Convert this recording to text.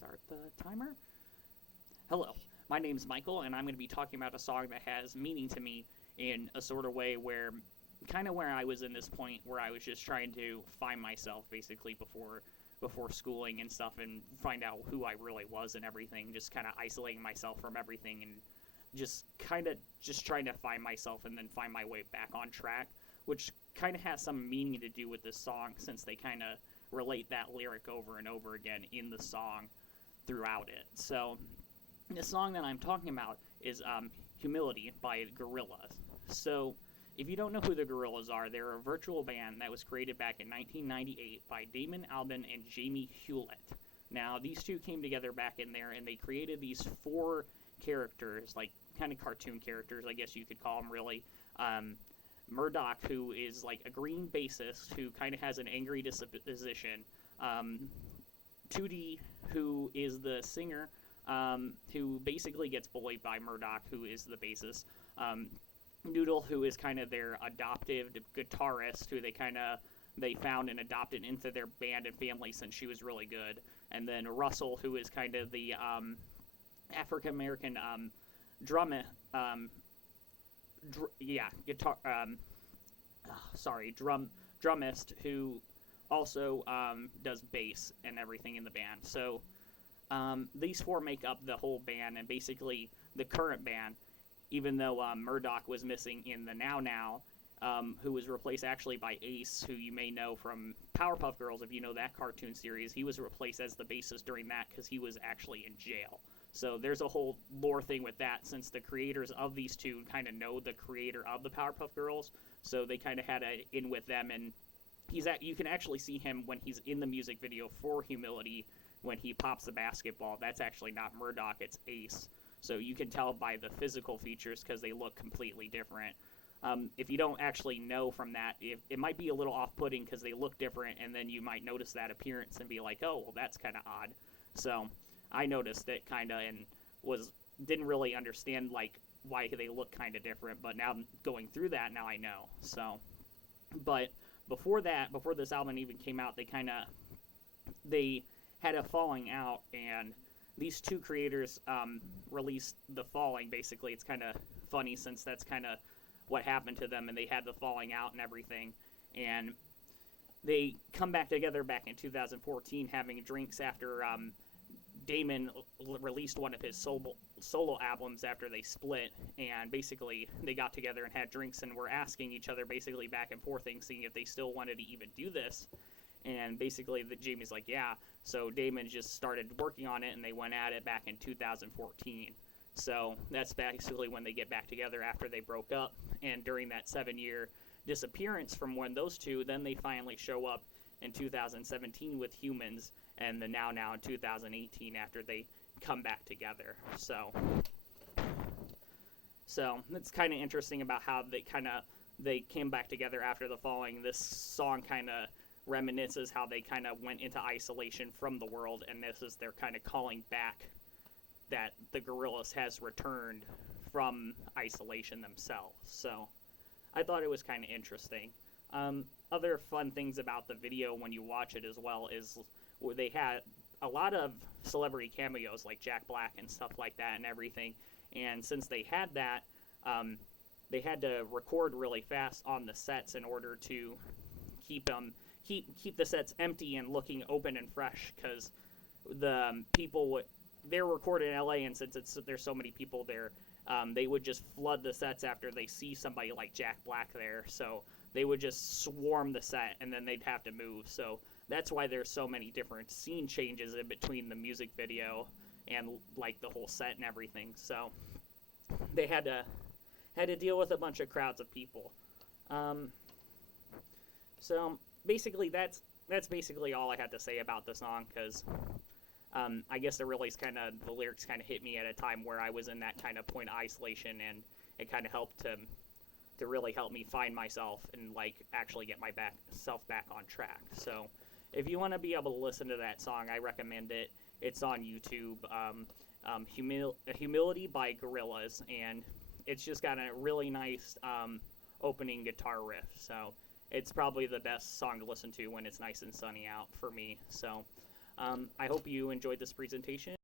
start the timer. Hello, my name's Michael, and I'm going to be talking about a song that has meaning to me in a sort of way where, kind of where I was in this point where I was just trying to find myself basically before schooling and stuff, and find out who I really was and everything. Just kind of isolating myself from everything and just trying to find myself and then find my way back on track, which kind of has some meaning to do with this song since they kind of relate that lyric over and over again in the song throughout it. So the song that I'm talking about is Humility by Gozillaz. So if you don't know who the Gozillaz are, they're a virtual band that was created back in 1998 by Damon Albarn and Jamie Hewlett. Now, these two came together back in there, and they created these four characters, like kind of cartoon characters, I guess you could call them, really. Murdoch, who is like a green bassist who kind of has an angry disposition. 2D, who is the singer, who basically gets bullied by Murdoch, who is the bassist. Noodle, who is kind of their adoptive guitarist, who they found and adopted into their band and family since she was really good. And then Russell, who is kind of the African American drummer, drummist who also does bass and everything in the band. So these four make up the whole band, and basically the current band, even though Murdoch was missing in the Now, who was replaced actually by Ace, who you may know from Powerpuff Girls, if you know that cartoon series. He was replaced as the bassist during that because he was actually in jail. So there's a whole lore thing with that, since the creators of these two kind of know the creator of the Powerpuff Girls, so they kind of had a in with them, and you can actually see him when he's in the music video for Humility when he pops the basketball. That's actually not Murdoch, it's Ace. So you can tell by the physical features because they look completely different. If you don't actually know from that, it might be a little off-putting because they look different, and then you might notice that appearance and be like, oh, well, that's kind of odd. So I noticed it kind of and didn't really understand like why they look kind of different, but now going through that, now I know. So, but before this album even came out, they had a falling out, and these two creators released The Falling. Basically, it's kind of funny since that's kind of what happened to them, and they had the falling out and everything, and they come back together back in 2014 having drinks after Damon released one of his solo albums after they split, and basically they got together and had drinks and were asking each other basically back and forth, seeing if they still wanted to even do this. And basically Jamie's like, yeah. So Damon just started working on it, and they went at it back in 2014. So that's basically when they get back together after they broke up. And during that 7-year disappearance from when those two, then they finally show up in 2017 with Humans, and the Now in 2018 after they come back together. So it's kind of interesting about how they came back together after the falling. This song kind of reminisces how they kind of went into isolation from the world, and this is their kind of calling back that the Gozillaz has returned from isolation themselves. So I thought it was kind of interesting. Other fun things about the video when you watch it as well is where they had a lot of celebrity cameos like Jack Black and stuff like that and everything. And since they had that, they had to record really fast on the sets in order to keep the sets empty and looking open and fresh, because the people they're recorded in LA, and since there's so many people there, they would just flood the sets after they see somebody like Jack Black there. So they would just swarm the set, and then they'd have to move. So that's why there's so many different scene changes in between the music video and like the whole set and everything. So they had to deal with a bunch of crowds of people. So basically that's basically all I had to say about the song, because I guess the lyrics kind of hit me at a time where I was in that kind of point of isolation, and it kind of helped to really help me find myself and like actually get myself back on track. So if you want to be able to listen to that song, I recommend it. It's on YouTube. Humility by Gozillaz, and it's just got a really nice opening guitar riff. So it's probably the best song to listen to when it's nice and sunny out for me. So I hope you enjoyed this presentation.